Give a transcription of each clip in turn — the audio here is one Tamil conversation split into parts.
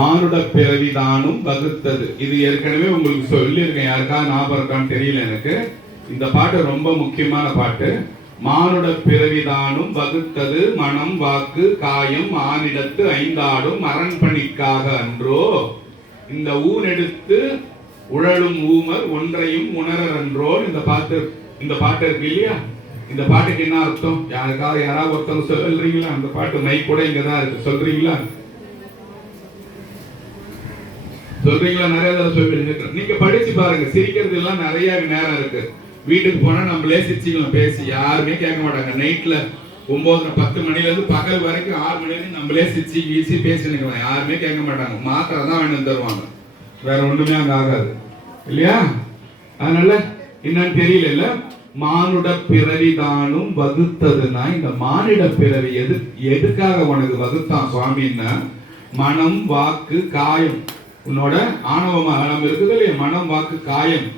மானுட பிறவிதானும் வகுத்தது. இது ஏற்கனவே உங்களுக்கு சொல்லியிருக்கேன், யாருக்கா ஞாபகம் இருக்கான்னு தெரியல எனக்கு. இந்த பாட்டு ரொம்ப முக்கியமான பாட்டு. மானுட பிறவிதானும் வகுத்தது மனம் வாக்கு காயம் ஆனிடத்து ஐந்தாடும் அரண்பணிக்காக அன்றோ. இந்த ஊன் எடுத்து உழலும் ஊமர் ஒன்றையும் உணரர் அன்றோ. இந்த பாட்டு இருக்கு இல்லையா? இந்த பாட்டுக்கு என்ன அர்த்தம்? யாராவது ஒருத்தவங்க சொல்றீங்களா? அந்த பாட்டு மை கூட இங்கதான் இருக்கு, சொல்றீங்களா? நிறைய தடவை சொல்லிட்டு நீங்க படிச்சு பாருங்க. சிரிக்கிறது எல்லாம் நிறைய நேரம் இருக்கு. வீட்டுக்கு போனா நம்மளே சிரிச்சுக்கலாம் பேசி, யாருமே கேட்க மாட்டாங்க. நைட்ல 9-10 மணில இருந்து பகல் வரைக்கும் 6 மணி வரைக்கும் நம்மளே சிரிச்சு வீசி பேசி நிக்கலாம், யாருமே கேட்க மாட்டாங்க. மாத்திரை தான் வேணும் தருவாங்க, வேற ஒண்ணுமே அங்க ஆகாது இல்லையா? அதனால என்னன்னு தெரியல. மானுட பிறவிதானும் வகுத்ததுன்னா, இந்த மானிட பிறவி எதுக்காக உனக்கு வகுத்தான் சுவாமின்னா, மனம் வாக்கு காயம், உன்னோட ஆணவ மனம் இருக்குது இல்லையா, மனம் வாக்கு காயம்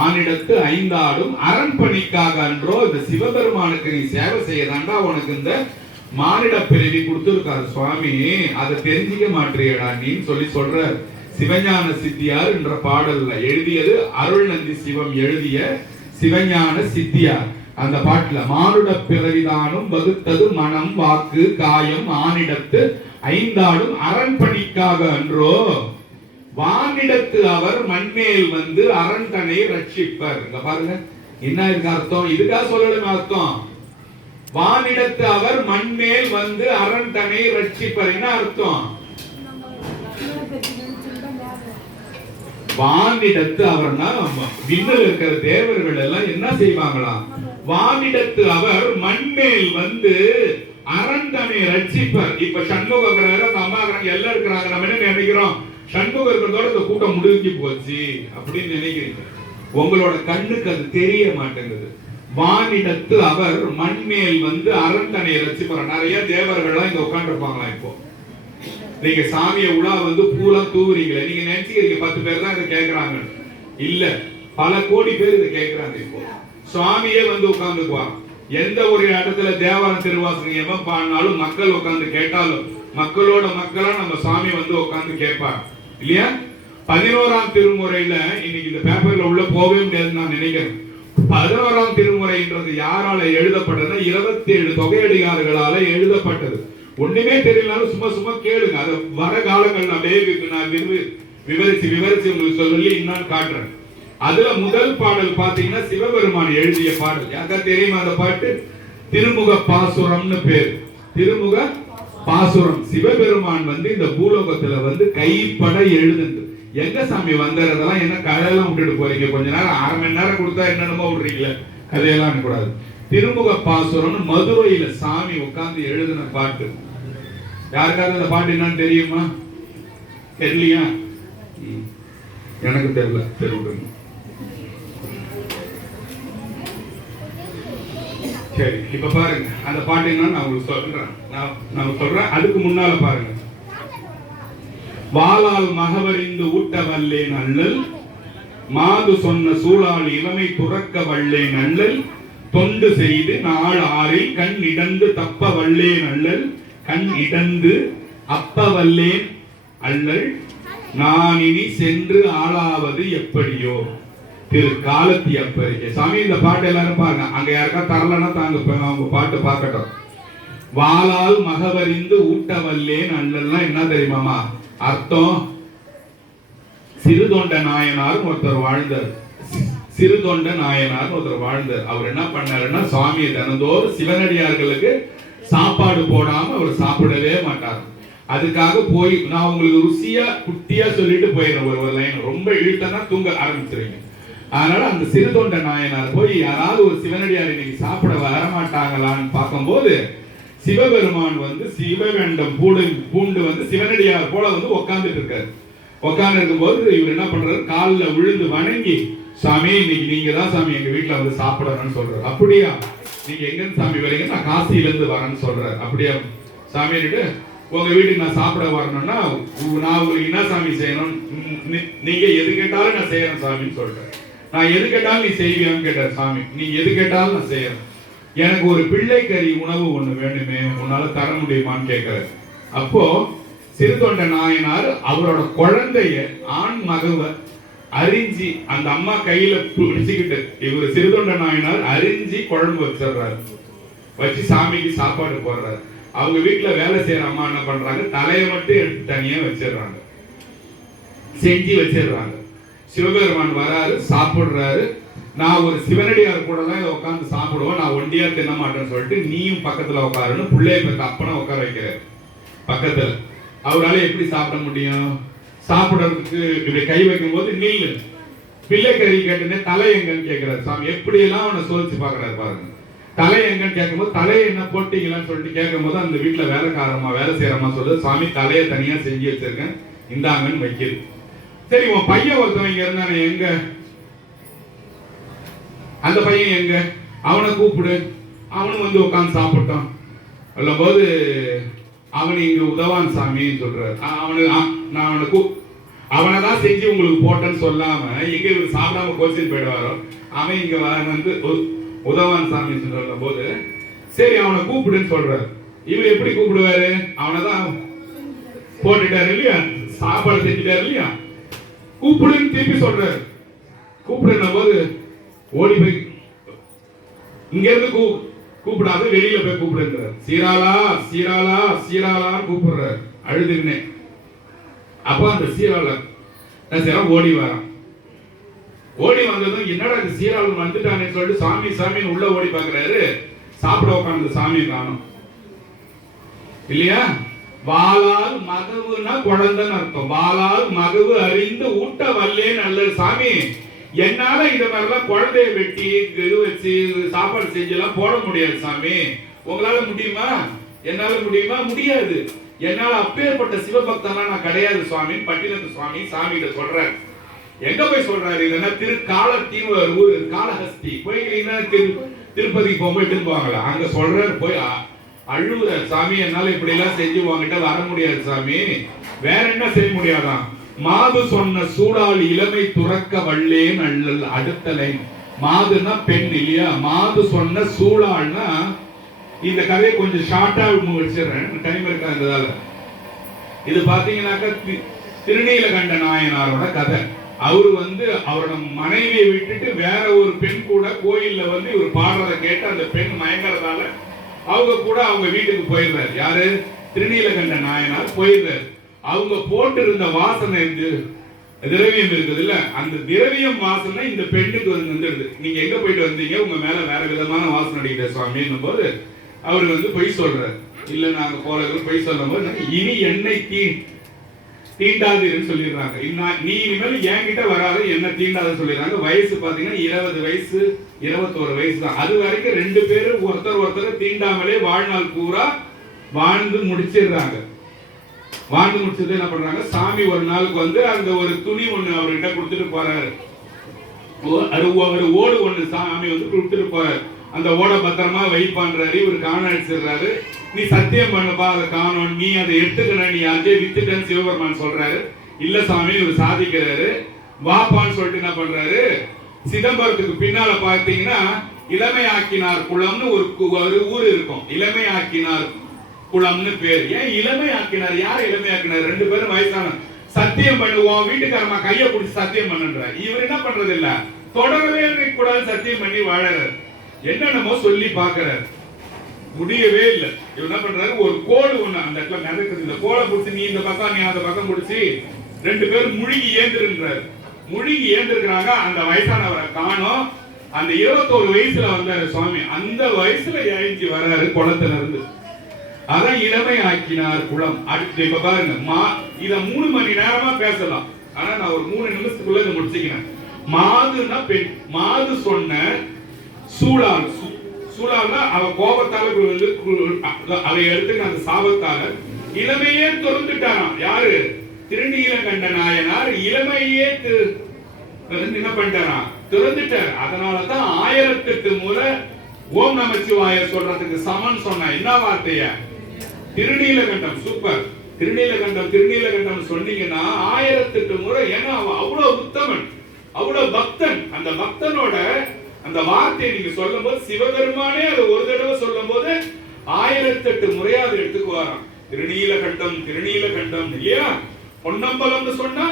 ஆனிடத்து ஐந்தாடும் அரண்பணிக்காக அன்றோ. இந்த சிவபெருமானுக்கு நீ சேவை செய்யதாண்டா உனக்கு இந்த மானிட பிறவி கொடுத்திருக்காரு சுவாமி. அதை தெரிஞ்சிக்க மாட்டேறியடா நீ சொல்ற சிவஞான சித்தியார் என்ற பாடல்ல எழுதியது அருள்நந்தி சிவம் எழுதிய சிவஞான சித்தியார். அந்த பாட்டுல மானுட பிறவிதானும் வகுத்தது மனம் வாக்கு காயம் ஆனிடத்து ஐந்தாடும் அரண்பணிக்காக அன்றோ. வானிடத்து அவர் மண்மேல் வந்து அரண்தனை ரட்சிப்பர். இங்க பாருங்க என்ன இருக்கு அர்த்தம். இதுக்காக சொல்லணும் அர்த்தம். வானிடத்து அவர் மண்மேல் வந்து அரண்தனை ரட்சிப்பர் என்ன அர்த்தம்? வானிடத்து அவர்னா விண்ணில் இருக்கிற தேவர்கள் எல்லாம் என்ன செய்வாங்களாம்? வானிடத்து அவர் மண்மேல் வந்து அரண்தனை ரட்சிப்பர். இப்ப சண்முகங்கிறாரு, அந்த அம்மா எல்லாம் இருக்கிறாங்க. நம்ம என்ன நினைக்கிறோம்? சண்முகம் இருக்கிறதோட இந்த கூட்டம் முடிஞ்சு போச்சு அப்படின்னு நினைக்கிறீங்க. உங்களோட கண்ணுக்கு அது தெரிய மாட்டேங்குது. வானிடத்து அவர் மண்மேல் வந்து அரண்தனை ரட்சிப்பர். நிறைய தேவர்கள்லாம் இங்க உட்காந்துருப்பாங்களா? இப்போ நீங்க சாமியை உலா வந்து பூலாம் தூவுறீங்களே, நீங்க நினைச்சுக்கிறீங்க 10 பேர் தான் இதை கேட்கறாங்க. இல்ல, பல கோடி பேர் இதை கேட்கறாங்க. இப்போ சுவாமியே வந்து உட்கார்ந்துக்குவாங்க. எந்த ஒரு இடத்துல தேவாரம் திருவாசகம் எவன் பாடினாலும் மக்கள் உட்கார்ந்து கேட்டாலும் மக்களோட மக்களா நம்ம சுவாமி வந்து உட்கார்ந்து கேட்பார் இல்லையா? 11ஆம் திருமுறையில இன்னைக்கு இந்த பேப்பர்ல உள்ள போகவே முடியாதுன்னு நான் நினைக்கிறேன். 11ஆம் திருமுறைன்றது யாரால எழுதப்பட்டது? 27 தொகையடிகார்களால எழுதப்பட்டது. ஒண்ணுமே தெரியலனாலும் சும்மா கேளுங்க. அது வர காலங்கள் அப்படியே நான் விவரிச்சு உங்களுக்கு சொல்லி இன்னும் காட்டுறேன். அதுல முதல் பாடல் பாத்தீங்கன்னா சிவபெருமான் எழுதிய பாடல். யாருக்கா தெரியுமா அந்த பாட்டு? திருமுக பாசுரம்னு பேர். திருமுக பாசுரம். சிவபெருமான் வந்து இந்த பூலோகத்துல வந்து கைப்பட எழுதுது. எங்க சாமி வந்ததெல்லாம் என்ன கதையெல்லாம் விட்டுட்டு போறீங்க? கொஞ்ச நேரம் 1/2 மணி நேரம் கொடுத்தா என்னென்னமோ விடுறீங்களே, கதையெல்லாம் கூடாது. திருமுக பாசுரம் மதுரையில சாமி உட்கார்ந்து எழுதின பாட்டு. யாருக்காவது அந்த பாட்டு என்னன்னு தெரியுமா? தெரியலையா? எனக்கு தெரியல, தெரியும். சரி, இப்ப பாருங்க அந்த பாட்டு என்ன நான் உங்களுக்கு சொல்றேன். அதுக்கு முன்னால பாருங்க. வாளால் மகவறிந்து ஊட்ட வல்லேன் அள்ளல், மாது சொன்ன சூழால் இளமை துறக்க வல்லேன் அள்ளல், தொண்டு செய்து நாள் ஆறில் கண் இடந்து தப்ப வல்லேன் அள்ளல், கண் இடந்து அப்ப வல்லேன் அள்ளல், நான் இனி சென்று ஆளாவது எப்படியோ. திரு காலத்தி அப்பறிக்கை. சாமி இந்த பாட்டு எல்லாரும் பாருங்க. அங்க யாருக்கா தரலன்னா தாங்க அவங்க பாட்டு பார்க்கட்டும். வாளால் மகவறிந்து ஊட்ட வல்லேன் அள்ளல்னா என்ன தெரியுமாமா அர்த்தம்? சிறுதொண்ட நாயனார் ஒருத்தர் வாழ்ந்தார். சிறுதொண்ட நாயனார் ஒருத்தர் வாழ்ந்தார். அவர் என்ன பண்ணாருன்னா, சுவாமியை தினந்தோறும் சிவனடியார்களுக்கு சாப்பாடு போடாம அவர் சாப்பிடவே மாட்டார். அதுக்காக போய் நான் உங்களுக்கு ருசியா குட்டியா சொல்லிட்டு போயிடுறேன். ஒரு லைன் ரொம்ப இழுத்தனா தூங்க ஆரம்பிச்சிருங்க. அதனால அந்த சிறுதொண்ட நாயனார் போய் யாராவது ஒரு சிவனடியார் இன்னைக்கு சாப்பிட வரமாட்டாங்களான்னு பார்க்கும்போது சிவபெருமான் வந்து சிவகண்டம் பூண்டு வந்து சிவனடியார் போல வந்து உட்கார்ந்துட்டு இருக்காரு. உட்கார்ந்து இருக்கும்போது இவர் என்ன பண்றாரு? காலில் விழுந்து வணங்கி, சாமி இன்னைக்கு நீங்க தான் சாமி எங்க வீட்டுல வந்து சாப்பிடணும்னு சொல்றாரு. அப்படியா? நீங்க எங்க சாமி வரீங்க? நான் காசியில இருந்து வரேன்னு சொல்றாரு. அப்படியா சாமி? உங்க வீட்டுக்கு நான் சாப்பிட வரணும்னா நான் உங்களுக்கு என்ன சாமி செய்யணும்? நீங்க எது கேட்டாலும் நான் செய்யறேன் சாமின்னு சொல்றேன். நான் எது கேட்டாலும் நீ செய்வியான்னு கேட்டார் சாமி. நீ எது கேட்டாலும் நான் செய்யறேன். எனக்கு ஒரு பிள்ளை கறி உணவு ஒண்ணு வேணுமே, உன்னால தர முடியுமான்னு கேட்கிறாரு. அப்போ சிறுதொண்ட நாயனார் அவரோட குழந்தைய ஆண் மகவ அரிஞ்சி அந்த அம்மா கையில பிடிச்சுக்கிட்டு இவர் சிறுதொண்ட நாயனார் அரிஞ்சி குழம்பு வச்சிடுறாரு, வச்சு சாமிக்கு சாப்பாடு போடுறாரு. அவங்க வீட்டுல வேலை செய்யற அம்மா என்ன பண்றாங்க, தலையை மட்டும் எடுத்து தனியா வச்சிடுறாங்க, செஞ்சு வச்சிடுறாங்க. சிவபெருமான் வராரு, சாப்பிடுறாரு. நான் ஒரு சிவனடியார் கூட தான் உட்காந்து சாப்பிடுவோம், நான் ஒண்டியா தின்ன மாட்டேன்னு சொல்லிட்டு நீயும் பக்கத்துல உட்காருன்னு பிள்ளைய பத்தி அப்பனை உட்கார வைக்கிறார் பக்கத்துல. அவரால் எப்படி சாப்பிட முடியும்? சாப்பிடுறதுக்கு இப்படி கை வைக்கும் போது நீங்க பிள்ளை கறி கேட்டுனே தலை எங்கன்னு கேட்கிறாரு சாமி. எப்படி எல்லாம் அவனை சோதிச்சு பாக்குறாரு பாருங்க. தலை எங்கன்னு கேட்கும்போது தலையை என்ன போட்டீங்களான்னு சொல்லிட்டு கேட்கும் போது அந்த வீட்டுல வேலைக்காரமா வேலை செய்யறமா சொல்லுது, சாமி தலையை தனியா செஞ்சு வச்சிருக்கேன் இந்தாங்கன்னு வைக்கிறது. சரி, உன் பையன் ஒருத்தவன் இங்க இருந்தானே, எங்க அந்த பையன் எங்க? அவனை கூப்பிடு, அவனும் வந்து உட்காந்து சாப்பிட்டான். சொல்லும் போது அவன் இங்க உதவான் சாமின்னு சொல்றாரு. நான் அவனை தான் செஞ்சு உங்களுக்கு போட்டேன்னு சொல்லாம எங்க இவர் சாப்பிடாம கோச்சின்னு போயிடுவாரோ, அவன் இங்க வந்து உதவான் சாமி சொல்லும் போது சரி அவனை கூப்பிடுன்னு சொல்றாரு. இவர் எப்படி கூப்பிடுவாரு? அவனை தான் போட்டுட்டாரு இல்லையா, சாப்பாடு செஞ்சுட்டாரு இல்லையா, கூப்பிடுன்னு திருப்பி சொல்றாரு. கூப்பிடுன போது ஓடி போய் இங்க இருந்து கூப்பிடாத வெளியில போய் கூப்பிடுறாரு. சீராளா சீராளா சீராளான்னு கூப்பிடுறாரு அழுதுன்னு. அப்ப அந்த சீராளர் ஓடி வரான். ஓடி வந்ததும் என்னடா இந்த சீராளன் வந்துட்டானே சொல்லிட்டு சாமி சாமின்னு உள்ள ஓடி பாக்குறாரு. சாப்பிட உட்காந்து சாமி காணும் இல்லையா. வாளால் மகவுனா குழந்தைன்னு அர்த்தம். வாளால் மகவு அறிந்து ஊட்ட வல்லே நல்லது சாமி. என்னால இத மாதிரிலாம் குழந்தைய வெட்டி இது வச்சு சாப்பாடு செஞ்செல்லாம் போட முடியாது சாமி. உங்களால முடியுமா? என்னால முடியுமா? முடியாது. என்னால அப்பேற்பட்ட சிவபக்தனா நான் கிடையாது சுவாமி. பட்டினத்து சுவாமி சாமிகிட்ட சொல்றாரு. எங்க போய் சொல்றாரு? இல்லைன்னா திருக்காலத்தின் ஒரு ஊர் காளஹஸ்தி போய்க்கிறீங்கன்னா திருப்பதிக்கு போகும்போது திரும்புவாங்களா, அங்க சொல்றாரு. போய் அழுவுற சாமி, என்னால இப்படி எல்லாம் செஞ்சு வாங்கிட்ட வர முடியாது சாமி. வேற என்ன செய்ய முடியாதான்? மாது சொன்ன சூடால் இளமை துறக்க வல்லேன் அல்லல். அடுத்த லைன் மாதுன்னா பெண் இல்லையா. மாது சொன்ன சூடால்னா இந்த கதையை கொஞ்சம் ஷார்ட்டா முடிச்சிடுறேன், டைம் இருக்காததால. இது பாத்தீங்கன்னாக்கா திருநீலகண்ட நாயனாரோட கதை. அவரு வந்து அவரோட மனைவியை விட்டுட்டு வேற ஒரு பெண் கூட கோயில்ல வந்து இவர் பாடுறத கேட்டு அந்த பெண் மயங்கறதால அவங்க கூட அவங்க வீட்டுக்கு போயிடுறாரு. யாரு? திருநீலகண்ட நாயனார் போயிடுறாரு. அவங்க போட்டு இருந்த வாசனை திரவியம் இருக்குது இல்ல, அந்த திரவியம் வாசனை இந்த பெண்ணுக்கு வந்துடுது. நீங்க எங்க போயிட்டு வந்தீங்க, உங்க மேல வேற விதமான வாசனை அடிக்கிற சுவாமின்னும் போது அவரு வந்து பொய் சொல்றாரு. இல்ல நாங்க போறது பொய் சொல்லும் போது இனி என்னை தீண்டாதுன்னு சொல்லிடுறாங்க. நீ இனிமேல் என்கிட்ட வராது, என்ன தீண்டாத சொல்லிடுறாங்க. வயசு பாத்தீங்கன்னா 20 வயசு 21 வயசு தான். அது வரைக்கும் ரெண்டு பேரும் ஒருத்தர் தீண்டாமலே வாழ்நாள் பூரா வாழ்ந்து முடிச்சிடுறாங்க. வாழ்ந்து முடிச்சது என்ன பண்றாங்க, சாமி ஒரு நாளுக்கு வந்து அந்த ஒரு துணி ஒண்ணு அவர்கிட்ட கொடுத்துட்டு போறாரு. ஒரு ஓடு ஒண்ணு சாமி வந்து கொடுத்துட்டு போறாரு. அந்த ஓட பத்திரமா வைப்பான்றாரு. இவர் காண அடிச்சிடுறாரு. நீ சத்தியம் பண்ணப்பா அதை காணும், நீ அதை எடுத்துக்கணும், நீ அதே வித்துட்டன்னு சிவபெருமான் சொல்றாரு. இல்ல சாமி இவர் சாதிக்கிறாரு. வாப்பான்னு சொல்லிட்டு என்ன பண்றாரு, சிதம்பரத்துக்கு பின்னால பாத்தீங்கன்னா இளமை ஆக்கினார் குளம்னு ஒரு ஊர் இருக்கும். இளமை ஆக்கினார் குளம்னு பேர். ஏன் இளமை ஆக்கினார்? யார் இளமை ஆக்கினார்? ரெண்டு பேரும் வயசான. சத்தியம் பண்ணுவோம், வீட்டுக்காரமா கைய பிடிச்சி சத்தியம் பண்ணுன்ற. இவர் என்ன பண்றது இல்ல, தொடரவே கூடாது சத்தியம் பண்ணி வாழறாரு. என்னென்னமோ சொல்லி பாக்குறாரு, முடியவே இல்லை. இவர் என்ன பண்றாரு, ஒரு கோடு ஒண்ணு அந்த இடத்துல நடக்குது. இந்த கோலை பிடிச்சி நீ இந்த பக்கம் நீ அந்த பக்கம் பிடிச்சி ரெண்டு பேரும் முழுகி ஏந்திருக்கிறாரு. முழுகி ஏந்திருக்கிறாங்க. அந்த வயசானவரை காணோம். அந்த 21 வயசுல வந்தாரு சுவாமி. அந்த வயசுல எழுஞ்சி வர்றாரு குளத்துல இருந்து. அதான் இளமை ஆக்கினார் குளம். அடுத்து இப்ப பாருங்க, இத 3 மணி நேரமா பேசலாம். ஆனா நான் ஒரு 3 நிமிஷத்துக்குள்ள இதை முடிச்சுக்கிறேன். மாதுன்னா பெண். மாது சொன்ன சூழால். சூழால்னா அவ கோபத்தால அதை எடுத்து அந்த சாபத்தால இளமையே திறந்துட்டாராம். யாரு? திருநீலகண்ட நாயனார் இளமையே என்ன பண்ணிட்டாராம், திறந்துட்டார். அதனாலதான் 1008 முறை ஓம் நமச்சிவாய சொல்றதுக்கு சமன் சொன்ன என்ன வார்த்தைய திருநீலகண்டம். சூப்பர். திருநீலகண்டம் சொன்னீங்கன்னா 1008 முறை. ஏன்னா அவ்வளவு உத்தமன், அவ்வளவு பக்தன். அந்த பக்தனோட அந்த வார்த்தையை நீங்க சொல்லும் போது சிவபெருமானே அது ஒரு தடவை சொல்லும் போது 1008 முறையா அதை எடுத்துக்குவாராம். திருநீலகண்டம் திருநீலகண்டம் இல்லையா? பொன்னம்பலம்னு சொன்னா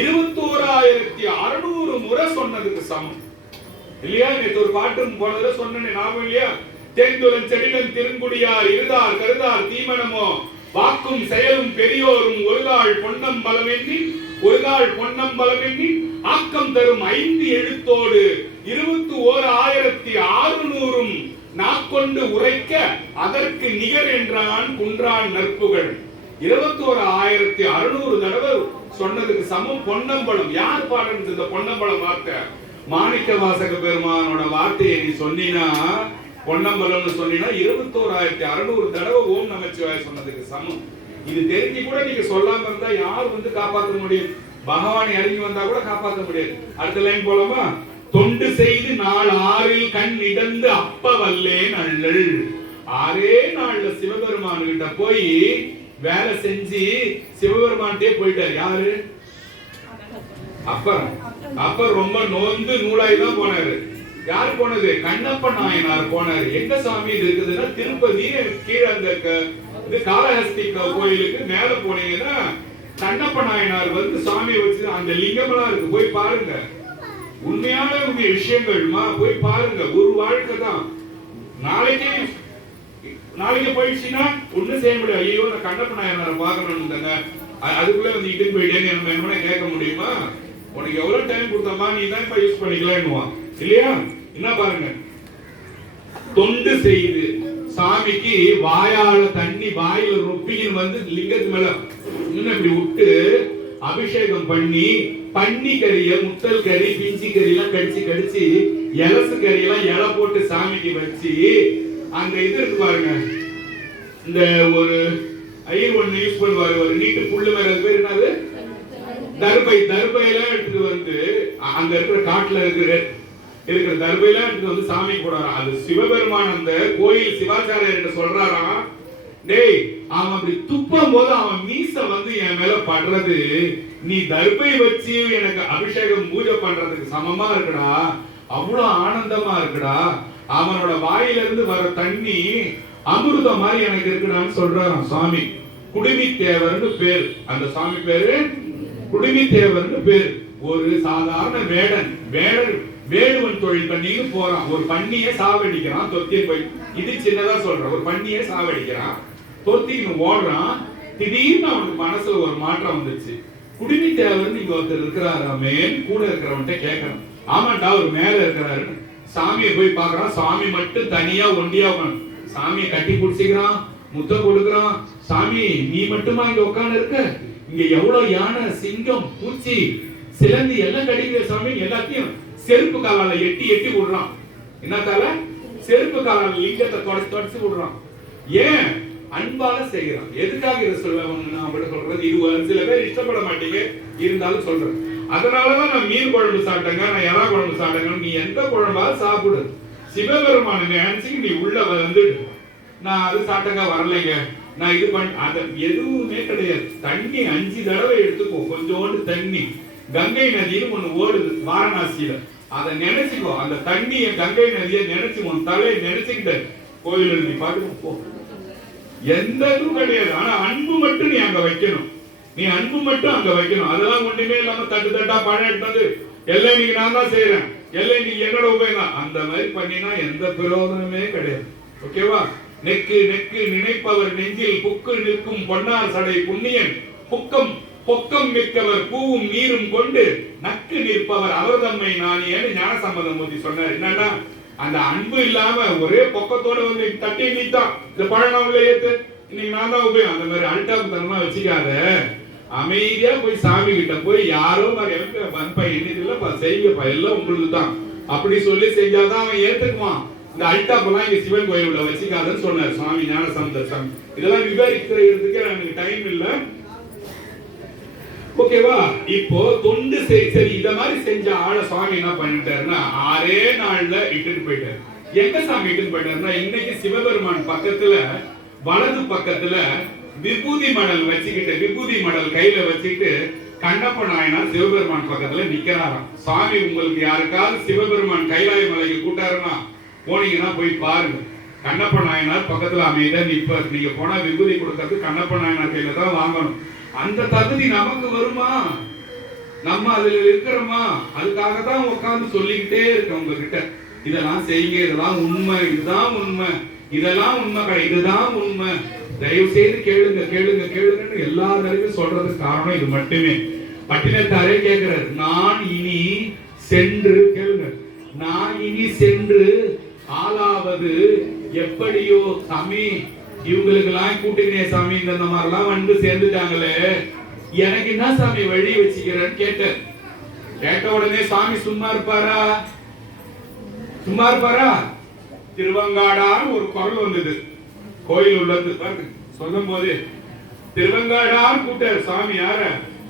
21,600 முறை சொன்னதுக்கு சமம் இல்லையா? நேற்று ஒரு பாட்டு போனதுல சொன்னேன் ஞாபகம் இல்லையா? தேர்ந்துலன் செடிலன் திருங்குடியார் இருதார் கருதார் தீமனமோ வாக்கும் செயலும் பெரியோரும் ஒருகால் பொன்னம்பலம் எண்ணி ஒருகால் பொன்னம்பலம் எண்ணி ஆக்கம் தரும் 5 எழுத்தோடு 21,600 நாக்கொண்டு உரைக்க அதற்கு நிகர் என்றான் குன்றான் நற்புகழ். 21,600 தடவை சொன்னதுக்கு சமம் பொன்னம்பலம். யார் பாடுறது இந்த பொன்னம்பலம் வார்த்தை? மாணிக்க வாசக பெருமானோட வார்த்தையை நீ சொன்னீனா, பொன்னம்பலம்னு சொன்னீங்கன்னா 21,600 தடவை ஓம் நமச்சிவாய சொன்னதுக்கு சமம். இது தெரிஞ்சு கூட நீங்க சொல்லாம இருந்தா யார் வந்து காப்பாற்ற முடியும்? பகவான் இறங்கி வந்தா கூட காப்பாற்ற முடியாது. அடுத்த லைன் போலாமா? தொண்டு செய்து நாள் 6ல் கண் இடந்து அப்ப வல்லேன் அள்ளல். 6 நாள்ல சிவபெருமான் கிட்ட போய் வேலை செஞ்சு சிவபெருமான்ட்டே போயிட்டார். யாரு? அப்பர் ரொம்ப நொந்து நூலாய் தான் போனாரு. யார் போனது? கண்ணப்ப நாயனார் போனாரு. எங்க சாமி இது இருக்குதுன்னா திருப்பதி கீழே அந்த காளஹஸ்தி கோயிலுக்கு மேல போனீங்கன்னா கண்ணப்ப நாயனார் வந்து சாமியை வச்சு அந்த லிங்கமெல்லாம் இருக்கு, போய் பாருங்க. உண்மையான விஷயங்கள்மா போய் பாருங்க. ஒரு வாழ்க்கை தான். நாளைக்கு போயிடுச்சுன்னா ஒண்ணும் செய்ய முடியாது. ஐயோ நான் கண்ணப்ப நாயனாரை பார்க்கணும் தாங்க, அதுக்குள்ள வந்து இட்டுன்னு போயிட்டேன்னு என்ன கேட்க முடியுமா? உனக்கு எவ்வளவு டைம் கொடுத்தமா, நீ தான் இப்ப யூஸ் பண்ணிக்கலாம் இல்லையா? என்ன பாருங்க, தொண்டு செய்து சாமிக்கு வாயால தண்ணி வாயில ரொப்பின்னு வந்து லிங்கத்து மேல இப்படி விட்டு அபிஷேகம் பண்ணி பன்னி கறிய முத்தல் கறி பிஞ்சி கறி எல்லாம் கடிச்சு கடிச்சு எலசு கறி எல்லாம் இலை போட்டு சாமிக்கு வச்சு அங்க இது இருக்கு பாருங்க, இந்த ஒரு ஐயர் ஒண்ணு யூஸ் பண்ணுவாரு, ஒரு நீட்டு புல்லு மேல பேர் என்னது தர்பையெல்லாம் எடுத்துட்டு வந்து அங்க இருக்கிற காட்டுல இருக்கிற தர்பையெல்லாம் எடுத்துட்டு வந்து சாமி போடுறாராம். அது சிவபெருமான் அந்த கோயில் சிவாச்சாரியர்கிட்ட சொல்றாராம், டேய் அவன் அப்படி துப்பும் போது அவன் மீச வந்து என் மேல படுறது நீ தர்பை வச்சு எனக்கு அபிஷேகம் பூஜை பண்றதுக்கு சமமா இருக்குடா, அவ்வளவு ஆனந்தமா இருக்குடா, அவனோட வாயிலிருந்து வர தண்ணி அமிர்த மாதிரி எனக்கு இருக்குடான்னு சொல்றாராம் சுவாமி. குடுமித்தேவர்னு பேர், அந்த சாமி பேரு குடுமித்தேவர்னு பேர். ஒரு சாதாரண வேடுவன் தொழில் பண்ணிட்டு போறான், ஒரு பன்னியை சாவடிக்கிறான், தொத்தியை போய் இது சின்னதா சொல்றான், ஒரு பன்னியை சாவடிக்கிறான், தொத்தின்னு ஓடுறான். திடீர்னு அவனுக்கு மனசுல ஒரு மாற்றம் வந்துச்சு. குடுமித்தேவர் நீங்க ஒருத்தர் இருக்கிறாராமே, கூட இருக்கிறவன்ட்ட கேட்கணும். ஆமாண்டா அவர் மேல இருக்கிறாரு. சாமியை போய் பாக்குறான், சாமி மட்டும் தனியா ஒண்டியா சாமியை கட்டி பிடிச்சிக்கிறான், முத்தம் கொடுக்கிறான். சாமி நீ மட்டுமா இங்க உட்கார்ந்து இருக்க? இங்க எவ்வளவு யானை சிங்கம் பூச்சி சிலந்தி எல்லாம் கடிக்கிற சாமி, எல்லாத்தையும் செருப்பு காலால எட்டி எட்டி விடுறான். என்னத்தால? செருப்பு காலால லிங்கத்தை தொடச்சு விடுறான். ஏன்? அன்பால செய்யறான். எதுக்காக இதை சொல்லுவேன் அவங்கள்ட்ட சொல்றது, இது சில பேர் இஷ்டப்பட மாட்டீங்க, இருந்தாலும் சொல்றேன். அதனாலதான் நான் மீன் குழம்பு சாப்பிட்டேங்க, நான் எறா குழம்பு சாப்பிட்டேங்க. நீ எந்த குழம்பாவது சாப்பிடு, சிவபெருமான நினைச்சு நீ உள்ள வந்து நான் அது சாப்பிட்டங்க வரலைங்க, நான் இது பண்ண எதுவுமே கிடையாது. தண்ணி 5 தடவை எடுத்துக்கோ, கொஞ்சோண்டு தண்ணி. கங்கை நதியில் ஒண்ணு ஓடுது வாரணாசியில, அதை நினைச்சுக்கோ. அந்த தண்ணிய கங்கை நதியை நினைச்சு உன் தலையை நினைச்சுக்கிட்ட கோயில் நீ பாட்டு போ, எந்த இதுவும் கிடையாது. ஆனா அன்பு மட்டும் நீ அங்க வைக்கணும், நீ அன்பு மட்டும் அங்க வைக்கணும். அதெல்லாம் ஒண்ணுமே இல்லாம தட்டு தட்டா பழம் எடுத்தது எல்லாம் இன்னைக்கு நான் தான் செய்யறேன், எல்லாம் இன்னைக்கு என்னோட உபயோகம், அந்த மாதிரி பண்ணினா எந்த பிரயோஜனமே கிடையாது. ஓகேவா? நெக்கு நெக்கு நினைப்பவர் நெஞ்சில் புக்கு நிற்கும் பொன்னார் சடை புண்ணியன் பொக்கம் மிக்கவர் பூவும் நீரும் கொண்டு நக்கு நிற்பவர் அவர் தம்மை நானியன்னு ஞானசம்பந்தமூர்த்தி சொன்னார். என்னன்னா அந்த அன்பு இல்லாம ஒரே பொக்கத்தோட வந்து தட்டி நீத்தான் இந்த பழம் உள்ள ஏத்து இன்னைக்கு நான் தான் உபயோகம். அந்த மாதிரி அல்டாப்பு தனமா வச்சுக்காத, அமைதியா போய் சாமி கிட்ட போய் யாரோ மாதிரி எனக்கு வன்பா என்னதுல செய்யப்பா எல்லாம் உங்களுக்கு தான் அப்படி சொல்லி செஞ்சாதான் அவன் ஏத்துக்குவான். இந்த அல்டாப்பெல்லாம் இங்க சிவன் கோயில் உள்ள வச்சுக்காதன்னு சொன்னார் சுவாமி ஞானசம்பந்தர் சாமி. இதெல்லாம் விவரிக்கிறதுக்கு எனக்கு டைம் இல்ல. ஓகேவா? இப்போ தொண்டு சரி இத மாதிரி செஞ்ச ஆள சுவாமி என்ன பண்ணிட்டாருன்னா 6 நாள்ல இட்டுட்டு போயிட்டாரு. எங்க சாமி இட்டுட்டு போயிட்டாருன்னா, இன்னைக்கு சிவபெருமான் பக்கத்துல வலது பக்கத்துல விபூதி மடல் வச்சுக்கிட்டு, விபூதி மடல் கையில வச்சுக்கிட்டு கண்ணப்ப நாயனார் சிவபெருமான் பக்கத்துல நிக்கிறாராம். சுவாமி உங்களுக்கு யாருக்காவது சிவபெருமான் கைலாய மலைக்கு கூட்டாருன்னா போனீங்கன்னா போய் பாருங்க. கண்ணப்ப நாயனார் பக்கத்துல அமைதியா நிப்பார். நீங்க போனா விபூதி கொடுக்கறது கண்ணப்ப நாயனார் கையில தான் வாங்கணும். அந்த தகுதி நமக்கு வருமா? நம்ம அதுல இருக்கிறோமா? அதுக்காக தான் உட்கார்ந்து சொல்லிக்கிட்டே இருக்க உங்ககிட்ட, இதெல்லாம் செய்யுங்க, இதெல்லாம் உண்மை, இதுதான் உண்மை, இதெல்லாம் உண்மை, இதுதான் உண்மை, தயவு செய்து கேளுங்க கேளுங்க கேளுங்கன்னு எல்லா தடவையும் சொல்றதுக்கு காரணம் இது மட்டுமே. பட்டினத்தாரே கேட்கிறார், நான் இனி சென்று கேளுங்க, நான் இனி சென்று ஆளாவது எப்படியோ சாமி, இவங்களுக்கு எல்லாம் கூட்டினே சாமி, இந்த மாதிரிலாம் வந்து சேர்ந்துட்டாங்களே, எனக்கு என்ன சாமி வழி வச்சுக்கிறேன்னு கேட்டார். கேட்ட உடனே சாமி சும்மா இருப்பாரா? சும்மா இருப்பாரா? திருவங்காடான்னு ஒரு குரல் வந்தது கோயில் உள்ளது சொல்லும் போது. திருவங்காடான்னு கூட்டார் சாமி. யார?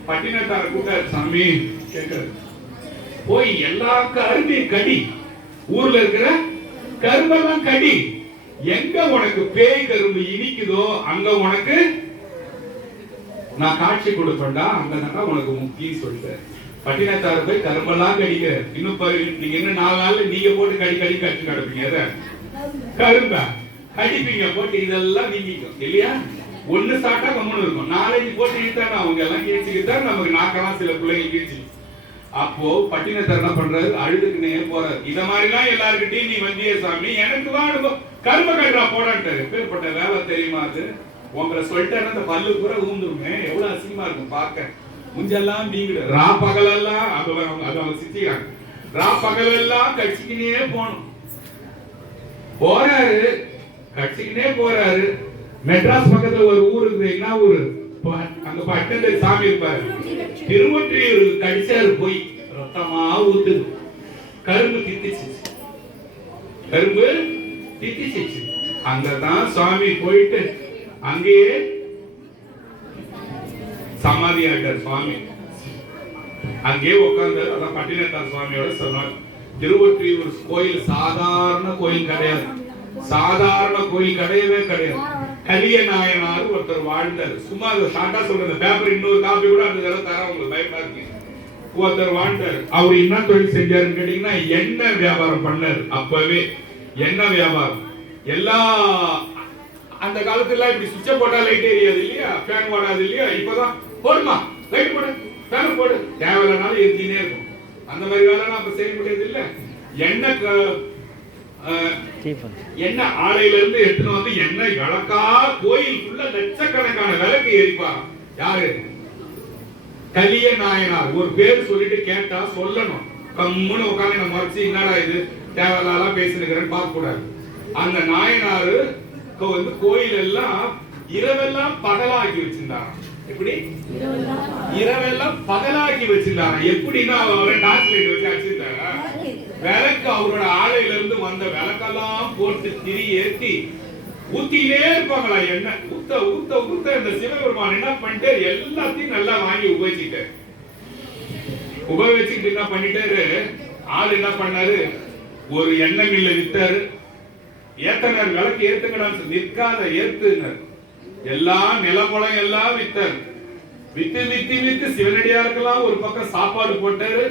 பட்டினத்தார கூட்டார் சாமி. கேட்கிறார், போய் எல்லா கரும்பையும் கடி, ஊர்ல இருக்கிற கரும்பெல்லாம் கடி, எங்க உனக்கு பேய் கரும்பு இனிக்குதோ அங்க உனக்கு நான் காட்சி கொடுப்பேன்டா, அங்கதான் உனக்கு முக்கியம் சொல்லிட்டேன். பட்டினத்தார போய் கரும்பெல்லாம் கடிக்க, இன்னும் நீங்க இன்னும் 4 நாள்ல நீங்க போட்டு கடி கடி கட்டி கிடப்பீங்க. கரும்ப கடிப்பீங்க போட்டு, இதெல்லாம் நீங்கிக்கும் இல்லையா? ஒண்ணு சாப்பிட்டா கம்முன்னு இருக்கும், 4-5 போட்டு இழுத்தாங்க அவங்க எல்லாம் கீழ்ச்சிக்கிட்டா நமக்கு நாக்கெல்லாம் சில பிள்ளைங்க கீழ்ச்சி. அப்போ பட்டினத்தார் என்ன பண்றாரு? அழுதுக்குனே போறாரு. இத மாதிரிலாம் எல்லாருக்கிட்டையும் நீ வந்திய சாமி, எனக்கு வாடுவோம் கரும்ப கட்டுறா போடான்ட்டாரு. எப்பேற்பட்ட வேலை தெரியுமா அது? உங்களை சொல்லிட்டாரு, அந்த பல்லு கூட ஊந்துருமே, எவ்வளவு அசிங்கமா இருக்கும் பார்க்க. முஞ்செல்லாம் நீங்க ரா பகலெல்லாம் அது அவங்க சித்திக்கிறாங்க. ரா பகலெல்லாம் கட்சிக்கினே போகணும். போறாரு, கட்சிக்கினே போறாரு. மெட்ராஸ் பக்கத்துல ஒரு ஊர் இருக்குது. என்ன ஊரு? அங்க பட்டத்துல சாமி இருப்பாரு. திருவொற்றியூர் கடிச்சாரு, போய் ரத்தமா ஊத்துது. கரும்பு தித்திச்சு, கரும்பு தித்திச்சு. அங்கதான் சுவாமி போயிட்டு அங்கேயே சமாதி ஆயிட்டார் சுவாமி. அங்கே உட்கார்ந்தாரு. அதான் பட்டினத்தார் சுவாமியோட சொன்னார். திருவொற்றியூர் கோயில் சாதாரண கோயில் கிடையாது, சாதாரண கோயில் கிடையவே கிடையாது. கலிய நாயனார் ஒருத்தர் வாழ்ந்தார். சும்மா ஷார்ட்டா சொல்ற பேப்பர், இன்னொரு காப்பி கூட அந்த தடவை தர உங்களுக்கு பயமா இருக்கு. ஒருத்தர் வாழ்ந்தார். அவர் என்ன தொழில் செஞ்சாருன்னு கேட்டீங்கன்னா எண்ணெய் வியாபாரம் பண்ணாரு. அப்பவே எண்ணெய் வியாபாரம். எல்லா அந்த காலத்துல இப்படி சுவிட்ச போட்டா லைட் எரியாது இல்லையா, ஃபேன் ஓடாது இல்லையா. இப்பதான் போடுமா லைட் போடு, ஃபேன் போடு, தேவையில்லனாலும் எரிஞ்சினே இருக்கும். அந்த மாதிரி வேலை அப்ப செய்ய முடியாது இல்ல. எண்ணெய் ஆலையில இருந்து எடுத்துட்டு வந்து எண்ணெய் விளக்கா கோயிலுக்குள்ள லட்சக்கணக்கான விளக்கு எரிப்பாங்க. யாரு? கலிய நாயனார். ஒரு பேர் சொல்லிட்டு கேட்டா சொல்லணும், கம்முன்னு உட்காந்து நம்ம மறைச்சு என்னடா இது தேவையில்லாம் பேசினுக்கிறேன்னு பார்க்க கூடாது. அந்த நாயனாரு வந்து கோயில் எல்லாம் இரவெல்லாம் பகலாக்கி வச்சிருந்தாங்க. எப்படி? இரவெல்லாம் பகலாக்கி வச்சிருந்தாங்க. எப்படின்னா அவரை டார்ச் லைட் வச்சு அடிச்சிருந்தாங்க. விளக்கு அவரோட ஆலையில இருந்து வந்த விளக்கெல்லாம் போட்டு திரி ஏற்றி ஊத்திலே இருப்பாங்களா. எண்ணெய் ஊத்த ஊத்த ஊத்த இந்த சிவபெருமான் என்ன பண்ணிட்டு எல்லாத்தையும் நல்லா வாங்கி உபயோகிச்சுட்டாரு. உபயோகிச்சுட்டு என்ன பண்ணிட்டாரு, ஆள் என்ன பண்ணாரு, ஒரு எண்ணெய் மில்ல வித்தாரு. ஏத்தனர் விளக்கு ஏத்துங்கடா, நிற்காத ஏத்துனர். எல்லாம் நிலமுளம் எல்லாம் வித்தாரு. வித்து வித்து வித்து சிவனடியாருக்கெல்லாம் ஒரு பக்கம் சாப்பாடு போட்டாரு,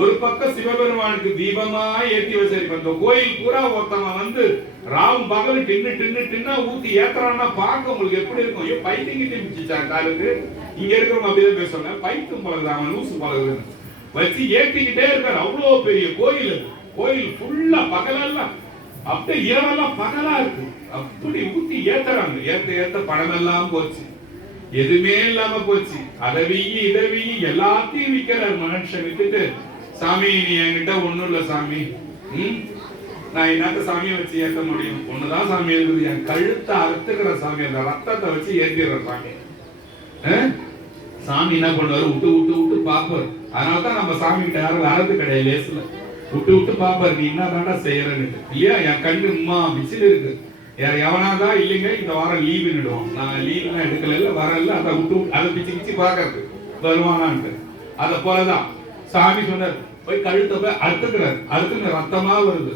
ஒரு பக்கம் சிவபெருமானுக்கு தீபமா ஏத்தி வச்சாரு. இந்த கோயில் பூரா ஒருத்தவன் வந்து ராவும் பகல் டின்னு டின்னு டின்னா ஊத்தி ஏத்துறான்னா பார்க்க உங்களுக்கு எப்படி இருக்கும்? ஐயோ பைத்தியம் கிட்டி மிச்சிச்சாங்க காலுக்கு. இங்க இருக்கிறவங்க அப்படிதான் பேசுவாங்க, பைத்தியம் பழகுது, அவன் லூசு பழகுதுன்னு வச்சு ஏற்றிக்கிட்டே இருக்காரு. அவ்வளவு பெரிய கோயில். கோயில் ஃபுல்லா பகலெல்லாம் அப்படியே இரவெல்லாம் பகலா இருக்கு. அப்படி ஊத்தி ஏத்துறாங்க. ஏத்த ஏத்த பணம் எல்லாம் போச்சு, எதுவுமே இல்லாம போச்சு. அதை வீங்கி இதை வீங்கி எல்லாத்தையும் விற்கிறார் மனுஷன். வித்துட்டு சாமி நீ என்கிட்ட ஒண்ணும் இல்ல சாமி, நான் என்னத்த சாமியை வச்சு ஏற்ற முடியும், ஒண்ணுதான் சாமி இருக்குது, என் கழுத்தை அறுத்துக்கிற சாமி, அந்த ரத்தத்தை வச்சு ஏற்றிடுற சாமி. சாமி என்ன பண்ணுவாரு, விட்டு விட்டு விட்டு பாப்பாரு. அதனாலதான் நம்ம சாமி கிட்ட யாரும் வரது கிடையாது. லேசுல விட்டு விட்டு பாப்பாரு, நீ என்ன தாண்டா செய்யறன்னு இல்லையா. என் கண்ணு உமா விசில் இருக்கு, எவனாதான் இல்லைங்க இந்த வாரம் லீவுன்னுடுவான். நான் லீவ்லாம் எடுக்கல, வரல, அதை விட்டு அதை பிச்சு பிச்சு பாக்குறது வருவானான்ட்டு. அத போலதான் சாமி சொன்னார், போய் கழுத்தை போய் அறுத்துக்கிறார். அறுத்துங்க ரத்தமா வருது.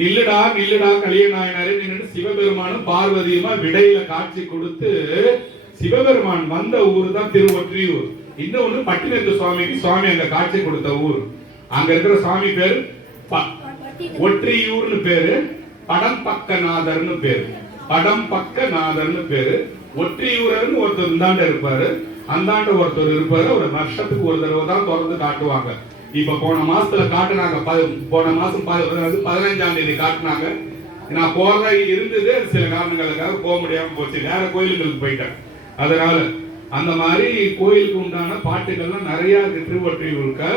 நில்லுடா நில்லுடா கலிய நாயனாரே நின்று சிவபெருமானும் பார்வதியுமா விடையில காட்சி கொடுத்து, சிவபெருமான் வந்த ஊர் தான் திருவொற்றியூர். இன்னொன்னு பட்டினத்து சுவாமிக்கு சுவாமி அங்க காட்சி கொடுத்த ஊர். அங்க இருக்கிற சுவாமி பேரு ஒற்றியூர்னு பேரு. படம் பக்கநாதர்னு பேரு. படம் பக்கநாதர்னு பேரு. ஒற்றியூரர்னு ஒருத்தர் இந்தாண்ட இருப்பாரு, அந்தாண்ட ஒருத்தர் இருப்பாரு. ஒரு வருஷத்துக்கு ஒரு தடவை தான் திறந்து காட்டுவாங்க. இப்ப போன மாசத்துல காட்டுனாங்க. போன மாசம் 15ஆம் தேதி காட்டுனாங்க. நான் போறதா இருந்தது, சில காரணங்களுக்காக போக முடியாம போச்சு, வேற கோயிலுங்களுக்கு போயிட்டேன். அதனால அந்த மாதிரி கோயிலுக்கு உண்டான பாட்டுகள்லாம் நிறைய இருக்கு திருவொற்றியூருக்கு.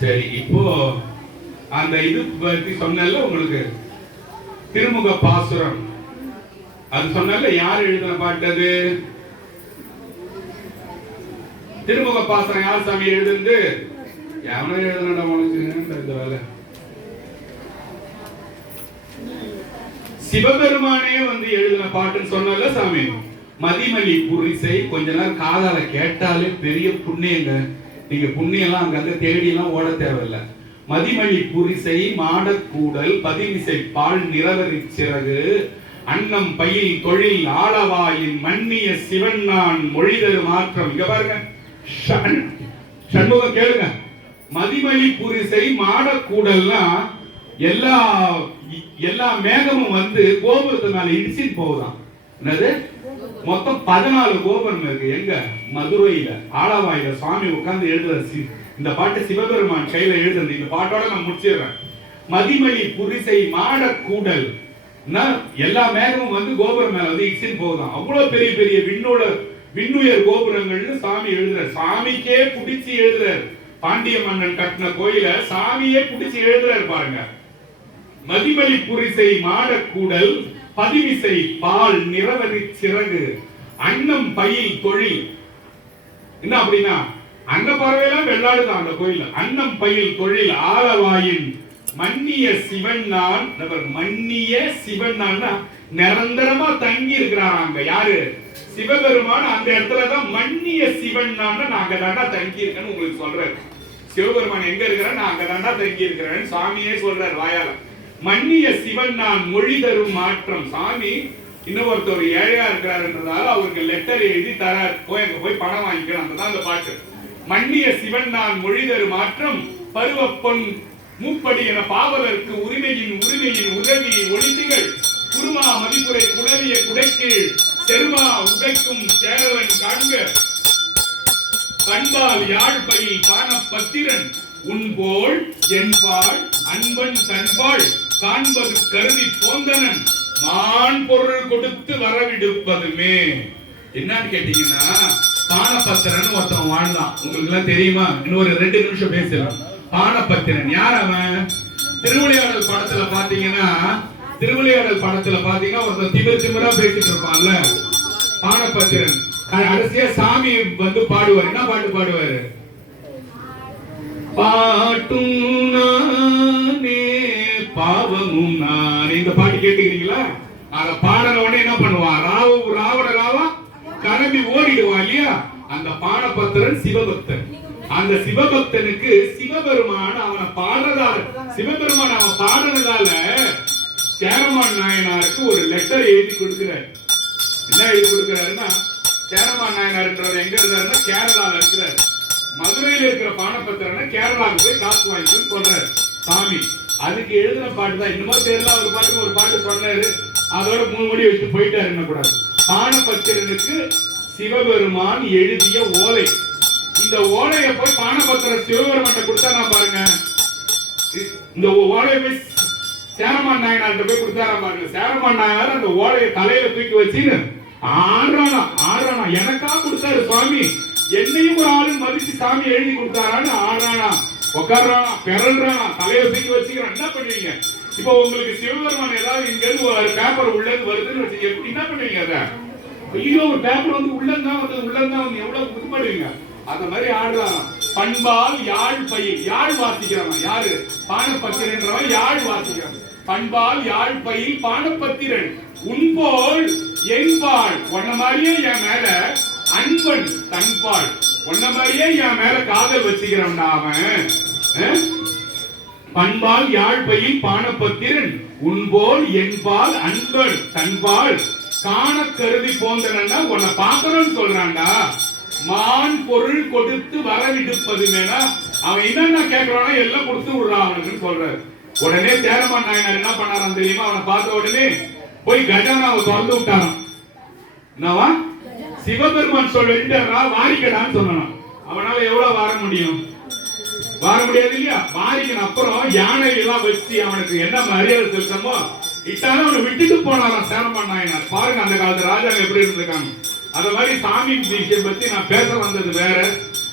சரி, இப்போ அந்த இது பத்தி சொன்னல உங்களுக்கு, திருமுக பாசுரம் அது சொன்னல, யார் எழுதின பாட்டு அது? திருமுக பாசுரம் யார் சாமி எழுதுந்து? எவனோ எழுதுனா உனக்கு இந்த வேலை. சிவபெருமானே வந்து எழுதின பாட்டுன்னு சொன்னல சாமி. மதிமலி புரிசை கொஞ்ச நேரம் காதால கேட்டாலே பெரிய புண்ணியங்க. நீங்க புண்ணியெல்லாம் அங்க தேடி எல்லாம் ஓட தேவையில்லை. மதிமலி புரிசை மாடக்கூடல் பதிமிசை பால் நிறவரி சிறகு அன்னம் பயில் தொழில் ஆளவாயின் மன்னிய சிவன் நான் மொழிதரு மாற்றம். இங்க பாருங்க, சண்முகம் கேளுங்க. மதிமலி புரிசை மாடக்கூடல்னா எல்லா மேகமும் வந்து கோபுரத்து மேல இடிச்சிட்டு போகுதான். என்னது? மொத்தம் 14 கோபுரம் இருக்கு. எங்க? மதுரையில ஆளவாயில சுவாமி உட்கார்ந்து எழுதுற இந்த பாட்டு சிவபெருமான் கையில எழுதுறது. இந்த பாட்டோட நான் முடிச்சிடுறேன். மதிமலி புரிசை மாடக்கூடல், எல்லா மேகமும் வந்து கோபுரம் மேல வந்து இடிச்சிட்டு போகுதான். அவ்வளவு பெரிய பெரிய விண்ணுயர் கோபுரங்கள்னு சாமி எழுதுறாரு. சாமிக்கே புடிச்சு எழுதுறாரு. பாண்டிய மன்னன் கட்டின கோயில சாமியே புடிச்சு எழுதுறாரு பாருங்க. மதிமலி புரிசை மாடக்கூடல் பதிமிசை பால் நிறவரி சிறகு அன்னம் பயில் தொழில். என்ன அப்படின்னா, அன்ன பறவையெல்லாம் வெள்ளாடுதான் அந்த கோயில. அன்னம் பயில் தொழில் ஆளவாயின் மன்னிய சிவன் நான். மன்னிய சிவன் நான் நிரந்தரமா தங்கி இருக்கிறான் அங்க. யாரு? சிவபெருமான் அந்த இடத்துலதான் மன்னிய சிவன் நான். நான் அங்க தாண்டா தங்கி இருக்கேன்னு உங்களுக்கு சொல்றாரு. சிவபெருமான் எங்க இருக்கிறேன்? நான் அங்க தாண்டா தங்கி இருக்கிறேன்னு சாமியே சொல்றாரு வாயால. மன்னிய சிவன் நான் மொழி தரும் மாற்றம். சாமி இன்னொருத்தர் ஏழையா இருக்கிறாருன்றதால அவருக்கு லெட்டர் எழுதி தரார், போய் பணம் வாங்கிக்கணும். அந்த பாட்டு. மன்னிய சிவன் நான் மொழி தரும் மாற்றம் பருவப்பொன் மூப்படி என பாவலருக்கு உரிமையின் உதவி ஒளிதிகள் குருமா மதிப்புரை குளவிய குடைக்கீழ் செருமா உடைக்கும் சேரவன் காண்க பண்பால் யாழ்பயில் பான பத்திரன் உன்போல் என்பாள் அன்பன் தன்பாள் காண்பது கருதி போந்தனன் மான் பொருள் கொடுத்து வரவிடுப்பதுமே. என்னன்னு கேட்டீங்கன்னா, பானபத்திரன் ஒருத்தன் வாழ்ந்தான். உங்களுக்கு எல்லாம் தெரியுமா? இன்னொரு 2 நிமிஷம் பேசலாம். பானபத்திரன் யார் அவன்? திருவிளையாடல் படத்துல பாத்தீங்கன்னா ஒருத்தன் திமிரா பேசிட்டு இருப்பான்ல, பானபத்திரன். கடைசியா சாமி வந்து பாடுவார். என்ன பாட்டு பாடுவாரு? பாட்டும் நானே பாவமும் நானே. இந்த பாட்டு கேட்டுக்கிறீங்களா? அத பாடன உடனே என்ன பண்ணுவான்? ராவண கிளம்பி ஓடிடுவான் இல்லையா? அந்த பானபத்திரன் சிவபக்தன். அந்த சிவபக்தனுக்கு சிவபெருமான் அவனை பாடுறதால சேரமான் நாயனாருக்கு ஒரு லெட்டர் எழுதி கொடுக்கிறார். என்ன எழுதி கொடுக்கிறாருன்னா, சேரமான் நாயனார் எங்க இருந்தாருன்னா கேரளால இருக்கிறார். மதுரையில இருக்கிற பானபத்திரனை கேரளாவுக்கு போய் காசு வாங்கிட்டு சொல்றாரு சாமி. அதுக்கு எழுதின பாட்டு தான். இன்னுமா தெரியல, ஒரு பாட்டு சொன்னாரு, அதோட 3 மணி வச்சுட்டு போயிட்டாரு. என்ன கூடாது. பானபத்திரனுக்கு சிவபெருமான் எழுதிய ஓலை. இந்த ஓலையை போய் பானபத்திரன் சிவபெருமான் கொடுத்தாரா பாருங்க. இந்த ஓலையை போய் சேரமான் நாயனார்கிட்ட போய் கொடுத்தாரா பாருங்க. சேரமான் நாயனார் அந்த ஓலையை தலையில தூக்கி வச்சுன்னு ஆடுறானா எனக்கா கொடுத்தாரு சுவாமி, என்னையும் ஒரு ஆளு மதிச்சு சாமி எழுதி கொடுத்தாரான்னு ஆடுறானா, உட்கார்றானா, பெறல்றானா, தலையில தூக்கி வச்சுக்கிறான். என்ன பண்ணுவீங்க? இப்போ உங்களுக்கு சிவபெருமான் ஏதாவது இங்க இருந்து ஒரு பேப்பர் உள்ளது வருதுன்னு வச்சுக்க, என்ன பண்ணுவீங்க? அத ஐயோ, ஒரு பேப்பர் வந்து உள்ளந்தான் வந்து எவ்வளவு புதுப்படுவீங்க. அந்த மாதிரி ஆடுறான். பண்பால் யாழ் பயில், யாழ் வாசிக்கிறான். யாரு? பானபத்திரன்றவன் யாழ் வாசிக்கிறான். பண்பால் யாழ் பயில் பானபத்திரன் உன்போல் என்பாள். உன்ன மாதிரியே என் மேல அன்பன் தன்பாள். உன்ன மாதிரியே என் மேல காதல் வச்சுக்கிறவன் அவன். பண்பால் யாழ் பயில் பானபத்திரன் உன்போல் என்பால் அன்பன் தன்பாள் காண கருதி போந்தனா உன்னை பார்க்கணும்னு சொல்றான்டா. மான் பொருள் கொடுத்து வரவிடுப்பது மேல அவன் என்னென்ன கேட்கறானோ எல்லாம் கொடுத்து விடுறான் அவனுக்கு சொல்றாரு. உடனே சேரமான் நாயனார் என்ன பண்ணாராம் தெரியுமா? அவனை பார்த்த உடனே போய் கஜானாவை திறந்து விட்டாராம். என்னவா? சிவபெருமான் சொல்லிட்டாரா வாரிக்கடான்னு சொன்னான். அவனால எவ்வளவு வார முடியும்? வார முடியாது இல்லையா? வாரிக்கணும். அப்புறம் யானை எல்லாம் வச்சு அவனுக்கு என்ன மரியாதை செலுத்தமோ இட்டாலும் அவனை விட்டுட்டு போனாராம் சேரமான் நாயனார். பாருங்க அந்த காலத்து ராஜாங்க எப்படி இருந்திருக்காங்க. அந்த மாதிரி சாமி விஷயம் பத்தி நான் பேச வந்தது வேற.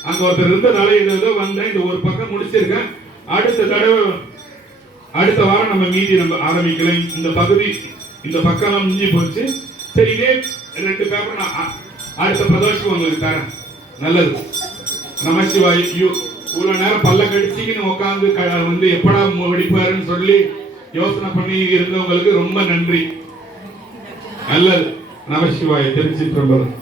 அங்க ஒருத்தர் இருந்ததால ஏதோ வந்தேன். இந்த ஒரு பக்கம் முடிச்சிருக்கேன். அடுத்த வாரம் நம்ம மீதி நம்ம ஆரம்பிக்கலாம். இந்த பகுதி இந்த பக்கம் முடிஞ்சு போச்சு. சரி, இதே 2 பேப்பர் நான் அடுத்த பிரதோஷம் உங்களுக்கு தரேன். நல்லது. நமசிவாய். இவ்வளவு நேரம் பல்ல கடிச்சிங்கன்னு உட்காந்து வந்து எப்படா வெடிப்பாருன்னு சொல்லி யோசனை பண்ணி இருந்தவங்களுக்கு ரொம்ப நன்றி. நல்லது. நமசிவாய். திருச்சி பிரபலம்.